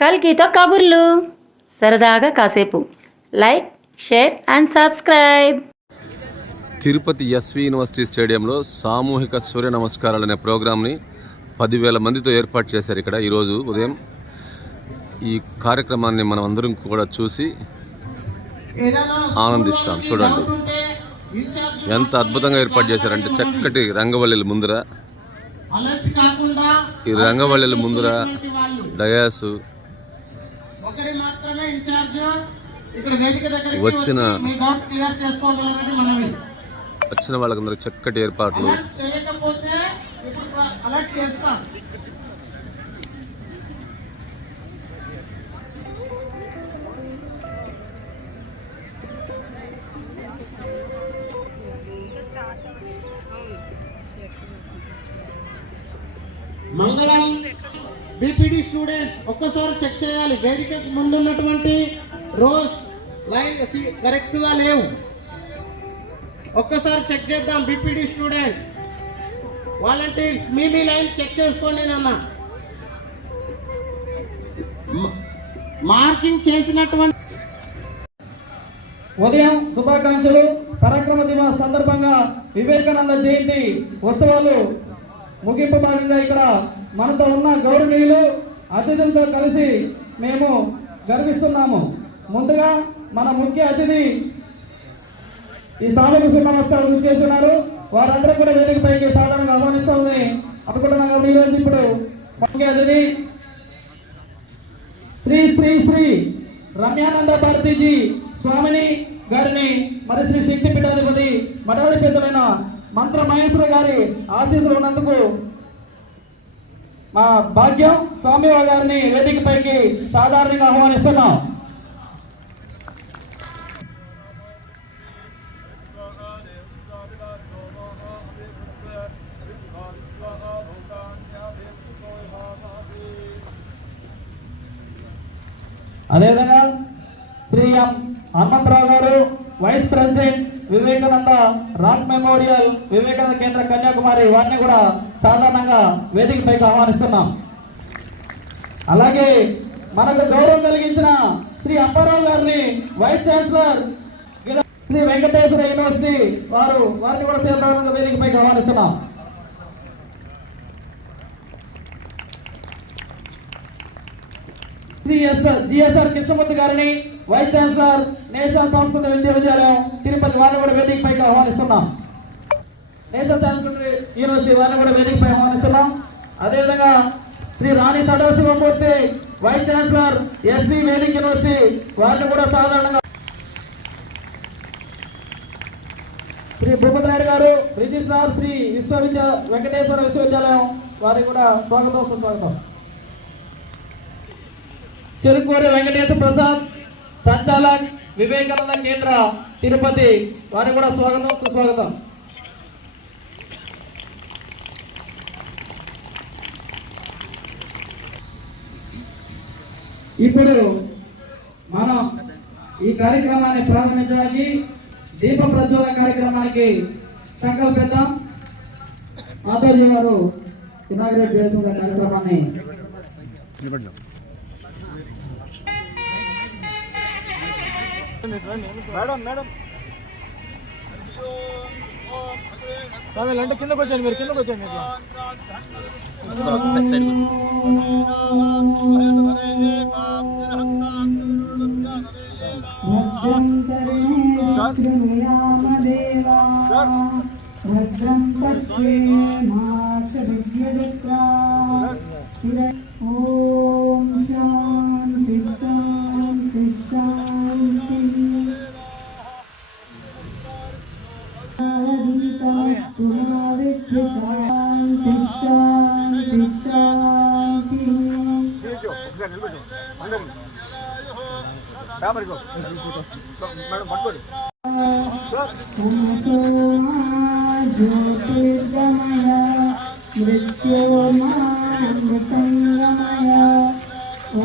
కల్కితో కబుర్లు, సరదాగా కాసేపు. Like, share and subscribe. Tirupati SV university స్టేడియంలో సామూహిక సూర్య నమస్కారాలు అనే ప్రోగ్రామ్ని 10,000 మందితో ఏర్పాటు చేశారు. ఇక్కడ ఈరోజు ఉదయం ఈ కార్యక్రమాన్ని మనం అందరం కూడా చూసి ఆనందిస్తాం. చూడండి ఎంత అద్భుతంగా ఏర్పాటు చేశారంటే, చక్కటి రంగవల్లిల ముందర, ఈ రంగవల్లిల ముందర డయాసు, వచ్చిన వాళ్ళకందరూ చక్కటి ఏర్పాట్లు. మంగళం బీపీడీ స్టూడెంట్స్ ఒక్కసారి చెక్ చేయాలి. వేదికకు ముందున్నటువంటి రోస్ లైన్ కరెక్ట్గా లేవు, ఒక్కసారి చెక్ చేద్దాం. బీపీడీ స్టూడెంట్స్, వాలంటీర్స్ మీ లైన్ చెక్ చేసుకోండి. నాన్న మార్కింగ్ చేసినటువంటి ఉదయం శుభాకాంక్షలు. పరాక్రమ దివస్ సందర్భంగా వివేకానంద జయంతి ఉత్సవాలు ముగింపు భాగంగా ఇక్కడ మనతో ఉన్న గౌరవనీయులు అతిథులతో కలిసి మేము గర్విస్తున్నాము. ముందుగా మన ముఖ్య అతిథి ఈ సామూహిక నమస్కారం చేస్తున్నారు. వారందరూ కూడా వేదిక పైకి సాధారణంగా ఆహ్వానిస్తామని అనుకుంటున్నాం. కాబట్టి ఈరోజు ఇప్పుడు ముఖ్య అతిథి శ్రీ శ్రీ శ్రీ రమ్యానంద భారతీజీ స్వామిని గారిని, మరి శ్రీ శక్తి పీఠాధిపతి మఠాధి పెద్దలైన మంత్ర మహేశ్వర గారి ఆశీస్సులు ఉన్నందుకు మా భాగ్యం. స్వామివారి గారిని వేదిక పైకి సాధారణంగా ఆహ్వానిస్తున్నాం. అదేవిధంగా Shri M Hanumantha Rao garu, vice president Vivekananda rock memorial Vivekananda Kendra Kanyakumari, వారిని కూడా సాధారణంగా వేదిక పైకి ఆహ్వానిస్తున్నాం. అలాగే మనకు గౌరవం కలిగించిన శ్రీ అప్పారావు గారిని, vice chancellor Shri Venkateswara university వారిని కూడా సాధారణంగా వేదిక పైకి ఆహ్వానిస్తున్నాం. శ్రీ జిఎస్ఆర్ కృష్ణమూర్తి గారిని, వైస్ ఛాన్సలర్ నేషనల్ సంస్కృత విశ్వవిద్యాలయం తిరుపతి, వారిని కూడా వేదిక పైకి ఆహ్వానిస్తున్నాం. నేషనల్ సంస్కృత యూనివర్సిటీ వారిని కూడా వేదిక పై ఆహ్వానిస్తున్నాం. అదేవిధంగా శ్రీ రాణి సదాశివమూర్తి, వైస్ ఛాన్సలర్ ఎస్వి వేదిక యూనివర్సిటీ, వారిని కూడా సాధారణంగా. శ్రీ భూపతి నాయుడు గారు, రిజిస్ట్రార్ శ్రీ వెంకటేశ్వర విశ్వవిద్యాలయం, వారికి కూడా స్వాగతం సుస్వాగతం. చెరుకూరి వెంకటేశ్వర ప్రసాద్, సంచాలక్ వివేకానంద కేంద్ర తిరుపతి, వారికి కూడా స్వాగతం సుస్వాగతం. ఇప్పుడు మనం ఈ కార్యక్రమాన్ని ప్రారంభించడానికి దీప ప్రజ్వలన కార్యక్రమానికి సంకల్పిద్దాం. మాతాజీ వారు ఇనాగ్రేట్ చేస్తున్న కార్యక్రమాన్ని మేడం అంటే కిందకు వచ్చాను, మీరు కిందకు వచ్చాను. జ్యోతిర్గమయ మృత్యోర్మామృతంగమయ ఓ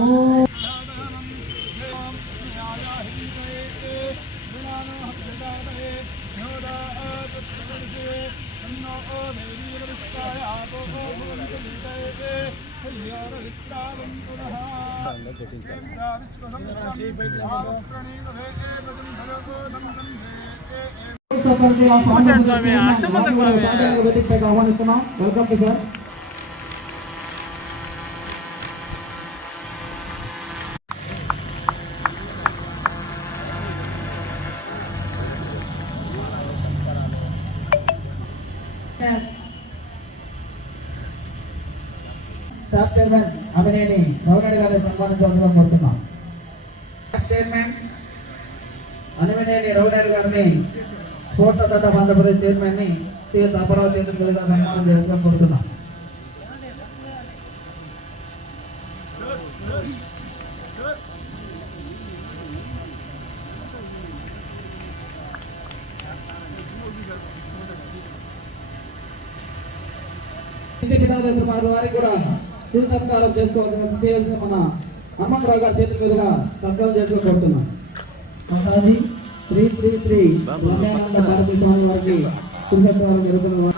ఆహ్వానిస్తున్నాం. Welcome to sir. Staff chairman Abhineni Ravi Naidu గారిని సన్మానించాల్సిన కోరుతున్నాం. స్టాఫ్ చైర్మన్ అనిమినేని రవినాయుడు గారిని sports authority of Andhra Pradesh chairman ని సిఎస్ అపరావు చేతుల మీదుగా సన్మానం చేయాల్సిన కోరుతున్నాం. వారికి కూడా శివ సత్కారం చేయాల్సిన మన హనుమంతరావు గారి చేతుల మీదుగా సత్కారం చేసుకోబడుతున్నాం. మాతాజీ శ్రీ శ్రీ శ్రీ రమ్యానంద భారతీ స్వామి వారికి శివ సత్కారం జరుగుతున్న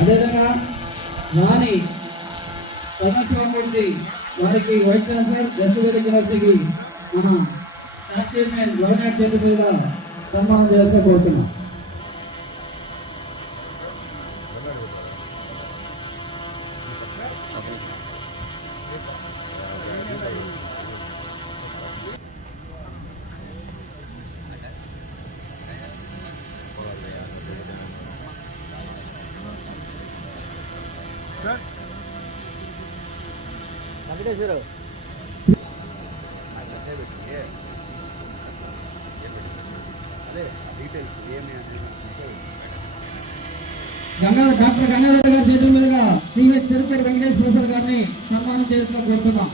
అదేవిధంగా రాణి సదాశివమూర్తి వారికి వైస్ ఛాన్సలర్ జస్టివేట్ యూనివర్సిటీకి మన స్టాఫ్ చైర్మన్ గవర్నమెంట్ చేతుల మీద సన్మానం చేస్తే కోరుతున్నాం. డాక్టర్ గంగాధర్ గారి చేతుల మీదుగా సిహెచ్ చెరుకూరు వెంకటేష్ ప్రసాద్ గారిని సన్మానం చేసిన కోరుతున్నాం.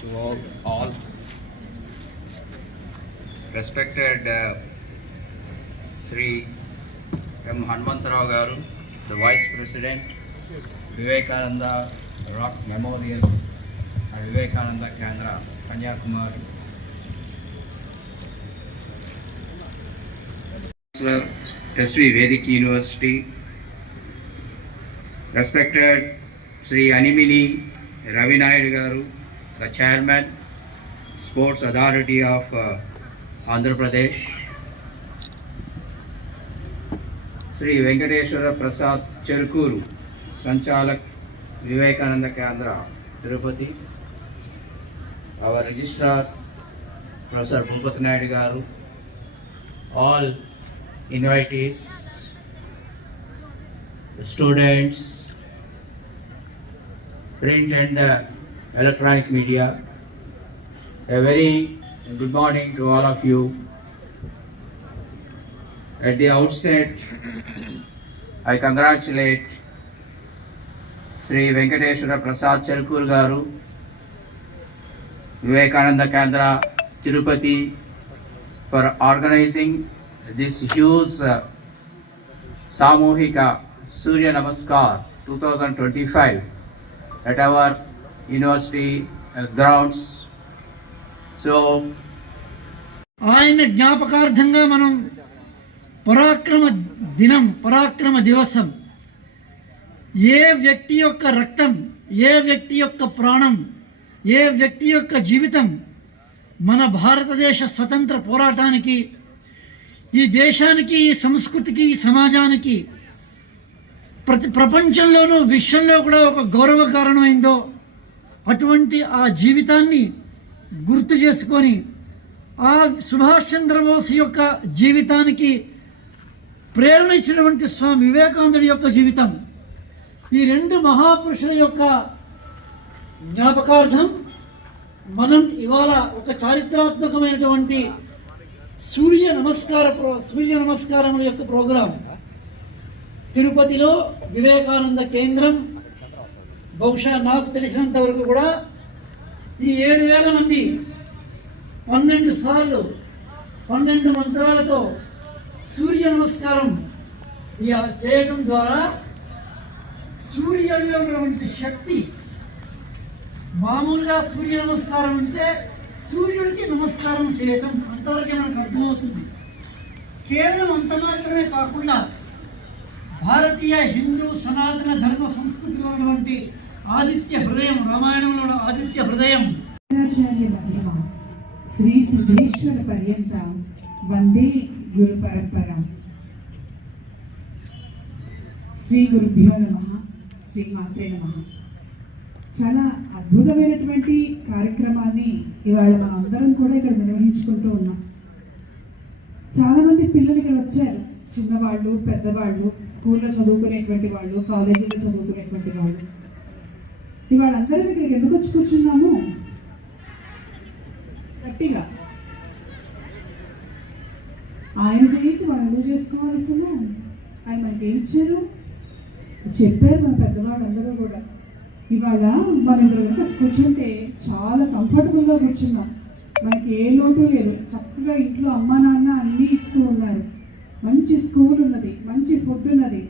To all respected Sri M. Hanumantarao Garu, the Vice President, Vivekananda Rock Memorial and Vivekananda Kendra, Kanyakumari, Chancellor, SV Vedic University, respected Sri Animini Ravinayadu Garu, the Chairman, Sports Authority of Andhra Pradesh, Sri Venkateshwara Prasad Cherukuru, Sanchalak Vivekananda Kendra, Tirupati, our Registrar, Professor Bhupat Naidu Garu, all invitees, the students, print and electronic media, a very good morning to all of you. At the outset, I congratulate Sri Venkateshwara Prasad Cherukuru Garu, Vivekananda Kendra, Tirupati, for organizing this huge Samuhika Surya Namaskar 2025 at our university grounds. So ఆయన జ్ఞాపకార్థంగా మనం పరాక్రమ దివసం, ఏ వ్యక్తి యొక్క రక్తం, ఏ వ్యక్తి యొక్క ప్రాణం, ఏ వ్యక్తి యొక్క జీవితం మన భారతదేశ స్వతంత్ర పోరాటానికి, ఈ దేశానికి, ఈ సంస్కృతికి, ఈ సమాజానికి, ప్రపంచంలోనూ విశ్వంలో కూడా ఒక గౌరవ కారణమైందో అటువంటి ఆ జీవితాన్ని గుర్తు చేసుకొని, ఆ సుభాష్ చంద్రబోస్ యొక్క జీవితానికి ప్రేరణ ఇచ్చినటువంటి స్వామి వివేకానందుడి యొక్క జీవితం, ఈ రెండు మహాపురుషుల యొక్క జ్ఞాపకార్థం మనం ఇవాళ ఒక చారిత్రాత్మకమైనటువంటి సూర్య నమస్కారం యొక్క ప్రోగ్రాం తిరుపతిలో వివేకానంద కేంద్రం, బహుశా నాకు తెలిసినంత వరకు కూడా ఈ 7,000 మంది 12 సార్లు 12 మంత్రాలతో సూర్య నమస్కారం ఇలా చేయడం ద్వారా సూర్యుడిలో ఉన్నటువంటి శక్తి, మామూలుగా సూర్య నమస్కారం అంటే సూర్యుడికి నమస్కారం చేయటం అంతవరకే మనకు అర్థమవుతుంది. కేవలం అంత మాత్రమే కాకుండా భారతీయ హిందూ సనాతన ధర్మ సంస్కృతిలో ఉన్నటువంటి ఆదిత్య హృదయం, రామాయణంలో ఆదిత్య హృదయం, శంకరాచార్య మహిమ శ్రీ సిద్ధేశ్వర పర్యంత వందే గురు పరంపర. శ్రీ గురుభ్యో నమః, శ్రీ మాత్రే నమః. చాలా అద్భుతమైనటువంటి కార్యక్రమాన్ని ఇవాళ మనం అందరం కూడా ఇక్కడ నిర్వహించుకుంటూ ఉన్నాం. చాలా మంది పిల్లలు ఇక్కడ వచ్చారు, చిన్నవాళ్ళు, పెద్దవాళ్ళు, స్కూల్లో చదువుకునేటువంటి వాళ్ళు, కాలేజీలో చదువుకునేటువంటి వాళ్ళు. ఇవాళ అందరం ఇక్కడికి ఎందుకు వచ్చి కూర్చున్నాము? గట్టిగా ఆయన చేయండి, వాళ్ళు ఎందుకు చేసుకోవాల్సిన ఆయన మనకి ఏం ఇచ్చారు చెప్పారు మన పెద్దవాళ్ళు అందరూ కూడా. ఇవాళ మనం ఇక్కడ కూర్చుంటే చాలా కంఫర్టబుల్గా కూర్చున్నాం. మనకి ఏ లోటు లేదు. చక్కగా ఇంట్లో అమ్మ నాన్న అన్నీ ఇస్తూ ఉన్నారు. మంచి స్కూల్ ఉన్నది, మంచి ఫుడ్ ఉన్నది,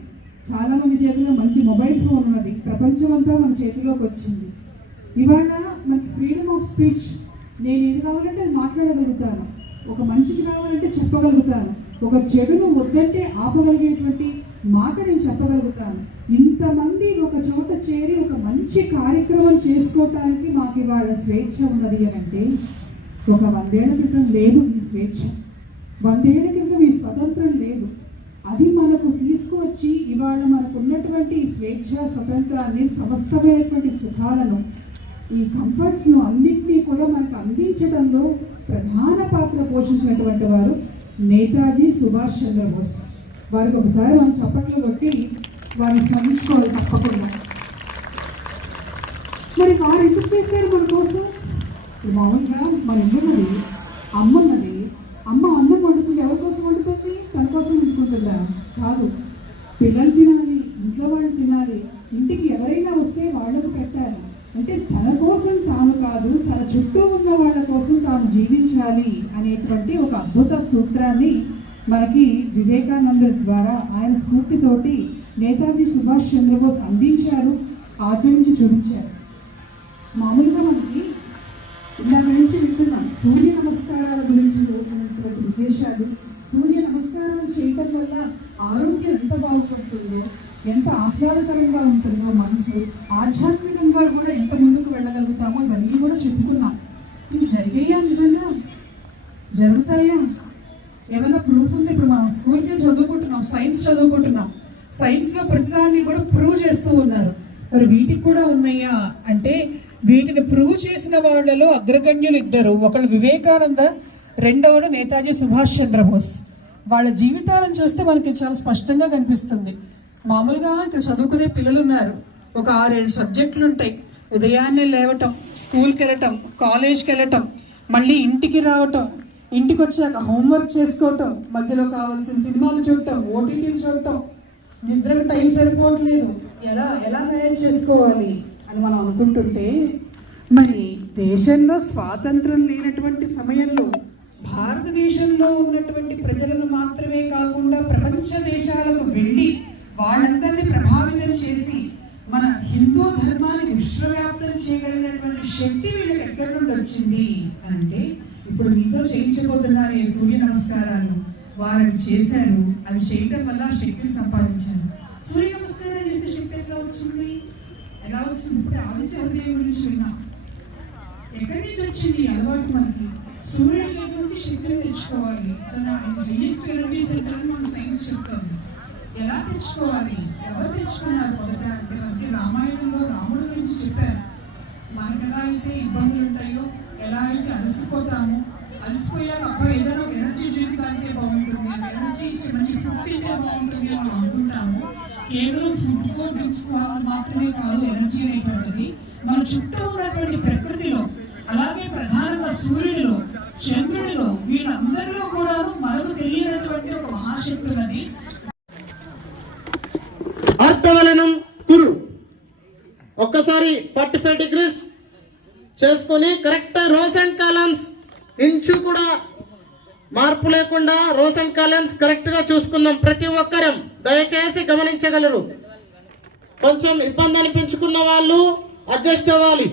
చాలామంది చేతిలో మంచి మొబైల్ ఫోన్ ఉన్నది. ప్రపంచం అంతా మన చేతిలోకి వచ్చింది. ఇవాళ మనకి ఫ్రీడమ్ ఆఫ్ స్పీచ్. నేను ఏది కావాలంటే అది మాట్లాడగలుగుతాను, ఒక మంచిది కావాలంటే చెప్పగలుగుతాను, ఒక చెడును వద్దంటే ఆపగలిగేటువంటి మాట నేను చెప్పగలుగుతాను. ఇంతమంది ఒక చోట చేరి ఒక మంచి కార్యక్రమం చేసుకోవటానికి మాకు ఇవాళ స్వేచ్ఛ ఉన్నది అని అంటే, ఒక 100 ఏళ్ల క్రితం లేదు ఈ స్వేచ్ఛ, 100 ఏళ్ల క్రితం ఈ స్వతంత్రం లేదు. అది మనకు తీసుకువచ్చి ఇవాళ మనకు ఉన్నటువంటి ఈ స్వేచ్ఛ, స్వతంత్రాన్ని, సమస్తమైనటువంటి సుఖాలను, ఈ కంఫర్ట్స్ను అన్నింటినీ కూడా మనకు అందించడంలో ప్రధాన పాత్ర పోషించినటువంటి వారు నేతాజీ సుభాష్ చంద్రబోస్. వారికి ఒకసారి మనం చప్పట్లు కొట్టి వారిని స్మరించుకోవాలి తప్పకుండా. మరి వారు ఎందుకు చేశారు మన కోసం? మామూలుగా మన ఇల్లున్నది, అమ్మ ఉన్నది, అమ్మ అన్నం వండుకుంటే ఎవరి కోసం వండుతుంది? తన కోసం వండుకుంటుందా? కాదు. పిల్లలు తినాలి, ఇంట్లో వాళ్ళు తినాలి, ఇంటికి ఎవరైనా వస్తే వాళ్ళకు పెట్టాలి. అంటే తన కోసం తాను కాదు, తన చుట్టూ ఉన్న వాళ్ళ కోసం తాను జీవించాలి అనేటువంటి ఒక అద్భుత సూత్రాన్ని మనకి వివేకానంద ద్వారా, ఆయన స్ఫూర్తితోటి నేతాజీ సుభాష్ చంద్రబోస్ అందించారు, ఆచరించి చూపించారు. మామూలుగా మనకి ఇలా గురించి వింటున్నాం, సూర్య నమస్కారాల గురించి ఉన్నటువంటి విశేషాలు. సూర్య నమస్కారాలు చేయటం వల్ల ఆరోగ్యం ఎంత బాగుపడుతుందో, ఎంత ఆహ్లాదకరంగా ఉంటుందో మనసు, ఆధ్యాత్మికంగా కూడా ఎంత ముందుకు వెళ్ళగలుగుతామో ఇవన్నీ కూడా చెప్పుకున్నాం. ఇవి జరిగాయా? నిజంగా జరుగుతాయా? ఏమైనా ప్రూఫ్ ఉంది? ఇప్పుడు మనం స్కూల్కి చదువుకుంటున్నాం, సైన్స్ చదువుకుంటున్నాం, సైన్స్లో ప్రతిదాన్ని కూడా ప్రూవ్ చేస్తూ ఉన్నారు. మరి వీటికి కూడా ఉన్నాయా అంటే, వీటిని ప్రూవ్ చేసిన వాళ్ళలో అగ్రగణ్యులు ఇద్దరు. ఒకళ్ళు వివేకానంద, రెండవడు నేతాజీ సుభాష్ చంద్రబోస్. వాళ్ళ జీవితాలను చూస్తే మనకి చాలా స్పష్టంగా కనిపిస్తుంది. మామూలుగా ఇక్కడ చదువుకునే పిల్లలు ఉన్నారు, ఒక 6-7 సబ్జెక్టులు ఉంటాయి. ఉదయాన్నే లేవటం, స్కూల్కి వెళ్ళటం, కాలేజ్కి వెళ్ళటం, మళ్ళీ ఇంటికి రావటం, ఇంటికి వచ్చాక హోంవర్క్ చేసుకోవటం, మధ్యలో కావాల్సిన సినిమాలు చూడటం, ఓటీటీలు చూడటం, నిద్రకు టైం సరిపోవట్లేదు, ఎలా మేనేజ్ చేసుకోవాలి అని మనం అనుకుంటుంటే, మరి దేశంలో స్వాతంత్రం లేనటువంటి సమయంలో భారతదేశంలో ఉన్నటువంటి ప్రజలను మాత్రమే కాకుండా ప్రపంచ దేశాలకు వెళ్ళి వాళ్ళందరినీ ప్రభావితం చేసి మన హిందూ ధర్మాన్ని విశ్వవ్యాప్తం చేయగలిగినటువంటి శక్తి వీళ్ళకి ఎక్కడి నుండి వచ్చింది అంటే, ఇప్పుడు మీతో చేయించబోతున్నారు ఈ సూర్య నమస్కారాలు. వారు చేశారు, అవి చేయటం వల్ల శక్తిని సంపాదించారు. సూర్య నమస్కారాలు చేసే శక్తి ఎలా వచ్చింది? ఇప్పుడు ఆదిత్య హృదయం గురించి విన్నాం. ఎక్కడి నుంచి వచ్చింది అలవాటు? మనకి సూర్యుడి దగ్గర నుంచి శక్తిని తెచ్చుకోవాలి. చాలా హైయెస్ట్ ఎనర్జీ సెంటర్ మన సైన్స్ చెప్తుంది. ఎలా తెచ్చుకోవాలి? ఎవరు తెచ్చుకున్నారు మొదట అంటే, మనకి రామాయణంలో రాముడి గురించి చెప్పారు. మనకు ఎలా అయితే ఇబ్బందులు ఉంటాయో, ఎలా అయితే అలసిపోతాము, అలసిపోయాక అబ్బాయి ఏదైనా ఒక ఎనర్జీ డ్రింక్ తాగితే బాగుంటుంది, ఎనర్జీ ఇచ్చే మంచి ఫుడ్ తింటే బాగుంటుంది అని అనుకుంటాము. కేవలం ఫుడ్కో డ్రింక్స్కో మాత్రమే కాదు ఎనర్జీ అనేటువంటిది. మన చుట్టూ ఉన్నటువంటి ప్రకృతిలో, అలాగే ప్రధానంగా సూర్యుడిలో, చంద్రుడిలో, వీళ్ళందరిలో కూడా మనకు తెలియనటువంటి ఒక మహాశక్తి ఉన్నది. అర్థవలనం కురు. ఒక్కసారి 45 degrees చేసుకొని correct rose and columns, inch కూడా మార్పు లేకుండా రోస్ అండ్ కాలమ్స్ కరెక్ట్గా చూసుకుందాం ప్రతి ఒక్కరం. దయచేసి గమనించగలరు. కొంచెం ఇబ్బంది అనిపించుకున్న వాళ్ళు అడ్జస్ట్ అవ్వాలి.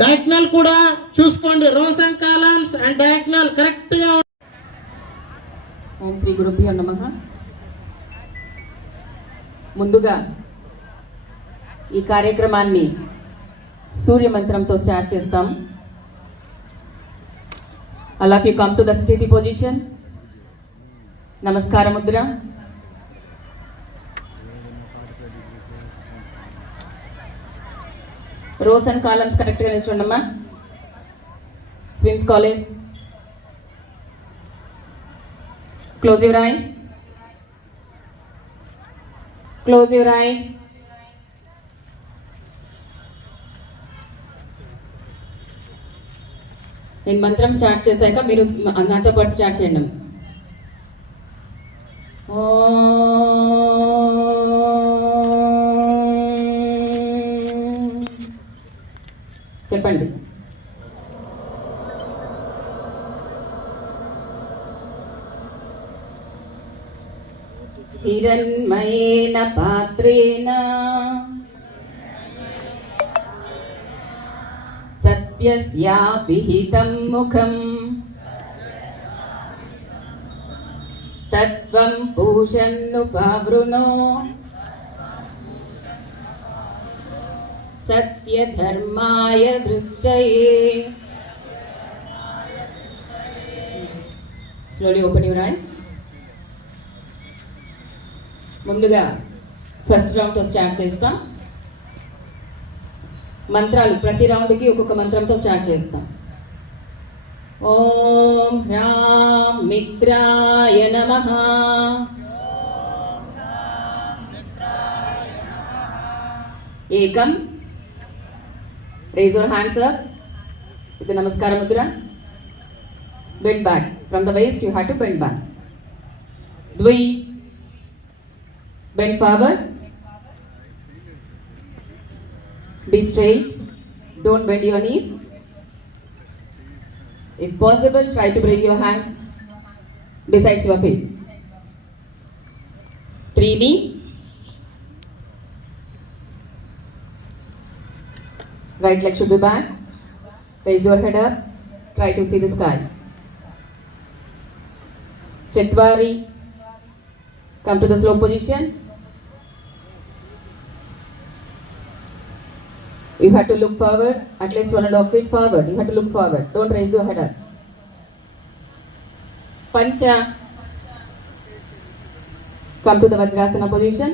డయాగ్నల్ కూడా చూసుకోండి. Rose and columns and diagonal correct గా. ఓం శ్రీ గురుభ్యో నమః. ముందుగా ఈ కార్యక్రమాన్ని సూర్య మంత్రంతో స్టార్ట్ చేస్తాం. All of you come to the steady position. నమస్కార ముద్ర. రోస్ అండ్ కాలమ్స్ కరెక్ట్గా నిల్చోండమ్మా. SVIMS college. Close your eyes. Close your eyes. నేను మంత్రం స్టార్ట్ చేశాక మీరు నాతో పాటు స్టార్ట్ చేయండి. చెప్పండి. హిరణ్మయేన పాత్రేణ సత్యస్యాపిహితం ముఖం తత్వం పూషన్నుపవృణో సత్యధర్మాయ దృష్టయే. Slowly open your eyes. ముందుగా ఫస్ట్ రౌండ్తో స్టార్ట్ చేస్తాం. మంత్రాలు ప్రతి రౌండ్కి ఒక్కొక్క మంత్రంతో స్టార్ట్ చేస్తాం. ఓం హ్రాం మిత్రాయ నమః. ఏకం. Raise your hands up with the namaskara mudra. Bend back from the waist. You have to bend back. Dvi. Bend forward. Be straight. Don't bend your knees. If possible, try to bring your hands besides your feet. Trini. Right leg should be back. Raise your head up. Try to see the sky. Chetwari. Come to the slow position. You have to look forward, at least 1.5 feet forward. You have to look forward. Don't raise your head up. Pancha. Come to the Vajrasana position.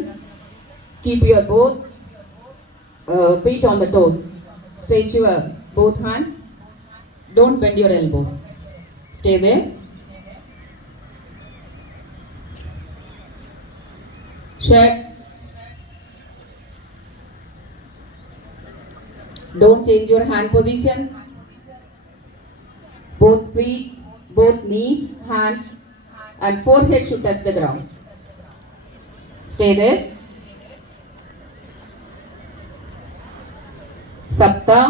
Keep your both feet on the toes. Stretch your both hands. Don't bend your elbows. Stay there. Check. Don't change your hand position. Both feet, both knees, hands and forehead should touch the ground. Stay there. Sapta.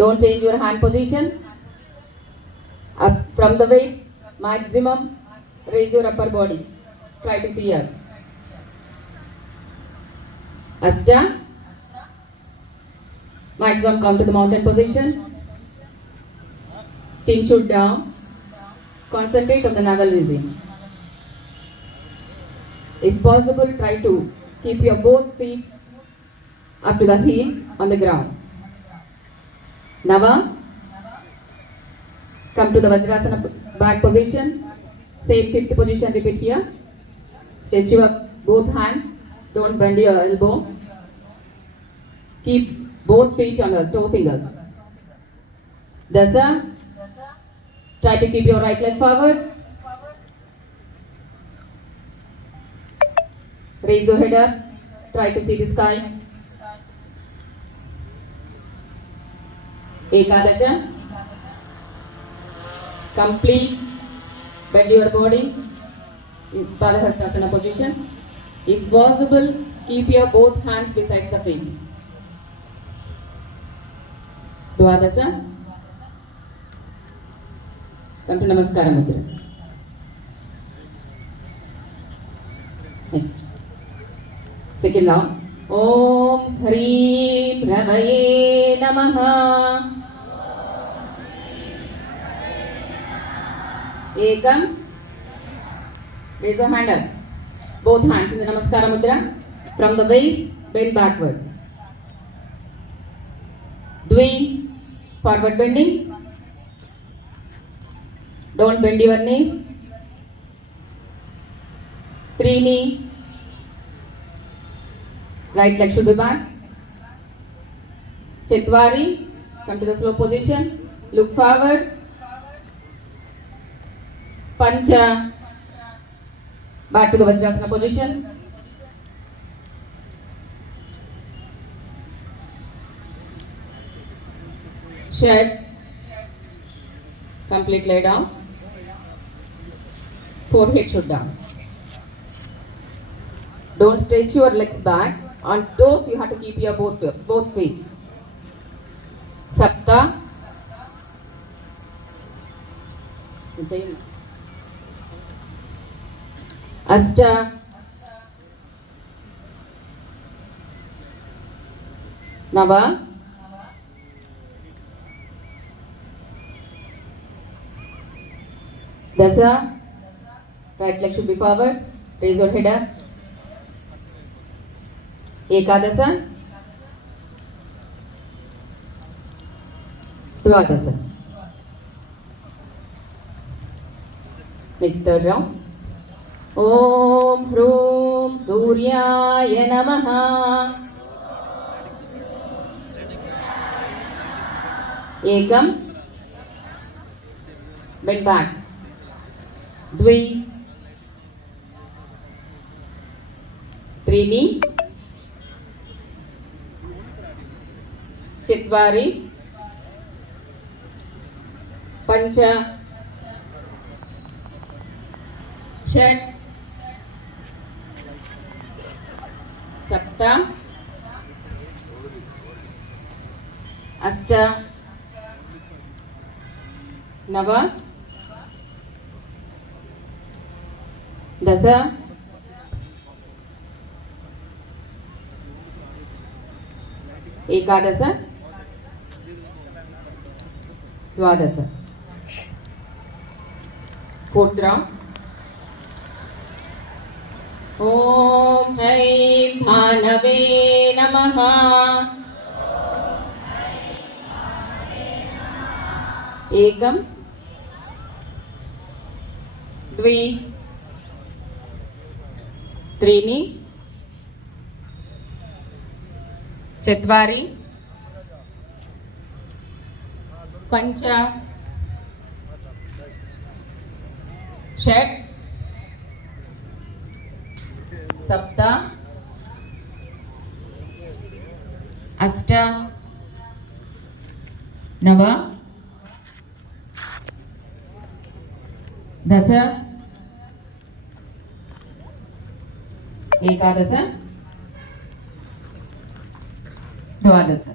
Don't change your hand position. Up from the weight, maximum raise your upper body. Try to see up. Asta. Maximum come to the mountain position. Chin should down. Concentrate on the navel region. If possible, try to keep your both feet up to the heels on the ground. Nava. Come to the Vajrasana back position. Same 5th position, repeat here. Stretch your both hands. Don't bend your elbows. Keep both feet on the toe fingers. Dasa. Try to keep your right leg forward. Raise your head up. Try to see the sky. Ekadasha. Complete. Bend your body. Padahastasana position. If possible, keep your both hands beside the feet. Dwadasa. Come to Namaskara Mudra. Next. Second round. Om Hrim Ravaye Namaha. Ekam. Raise your hand up. Both hands in the Namaskara Mudra. From the waist, bend backward. Dvi, forward bending. Don't bend your knees. Trini, right leg should be back. Chetwari, come to the slow position. Look forward. Pancha, back to the Vajrasana position. Shed, complete lay down. Forehead should down. Don't stretch your legs back. On toes, you have to keep your both feet. Sapta. Asta. Nava. Dasa. Right leg should be forward. Raise your head up. Ekadasa. Dvadasa. Next third round. Om Hrum Suryaya Namaha. Ekam. Bend back. Dvi. Trini. Chetwari. Pancha. Shat. Sapta. Asta. Nava. Dasa. Ekadasa. Dvadasa. Fourth round. Om Haim Bhanave Namaha. Ekam. Dvi. Trini. Chetwari. Pancha. Shat. Sapta. Asta. Nava. Dasa. Ekadasa. Dvadasa.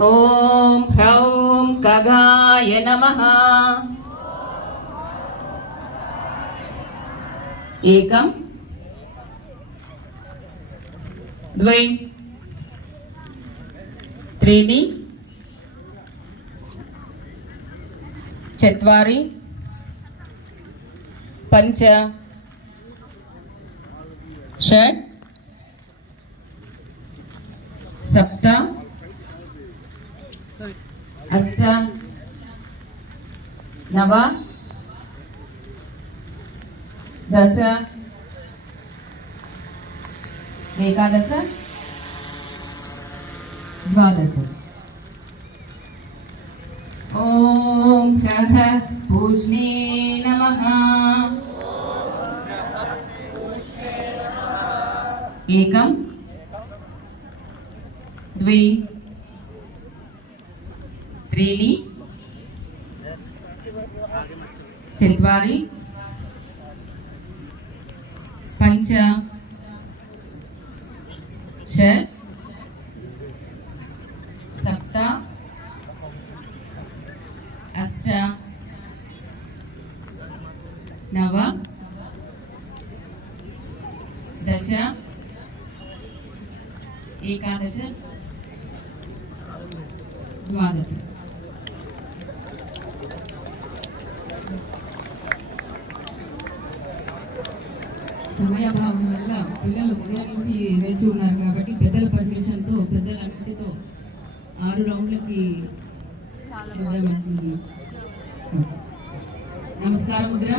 Om Hraum Kagaya Namaha. Ekam. Dvai. Trini. Chetwari. Pancha. Shat. Sapta. Asta. Nava. Dasa. Ekadasa. Dvadasa. Om Praha Pushne Namaha. Ekam. Dvi. Trini. Chetwari. Pancha. Shat. Sapta. Asta. Nava. एकादश द्वादश సమయాభావం వల్ల పిల్లలు ఉదయం నుంచి వేచి ఉన్నారు కాబట్టి పెద్దల పర్మిషన్తో పెద్దల అనుమతితో 6 రౌండ్లకి సిద్ధమవుతుంది. నమస్కార Mudra.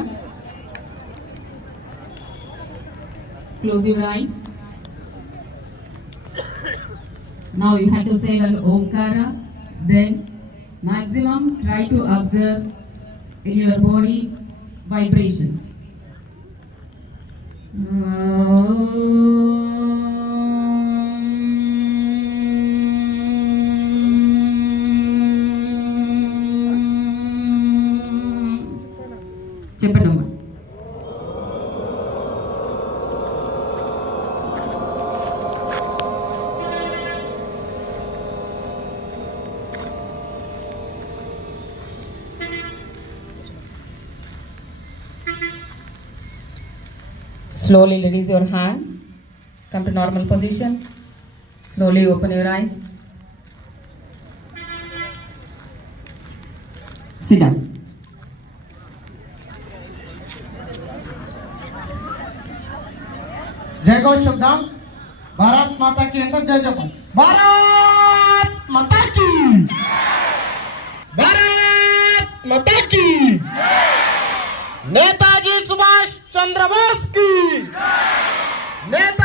Close your eyes. Now you have to say an Omkara. Then maximum try to observe in your body vibrations. చెప్పండమ్మా. Slowly release your hands. Come to normal position. Slowly open your eyes. Sit down. जय गौ शब्दाम. भारत माता की अंदर जय जवान. भारत माता की. भारत माता की. नेताजी सुभाष चंद्र बोस की. नेता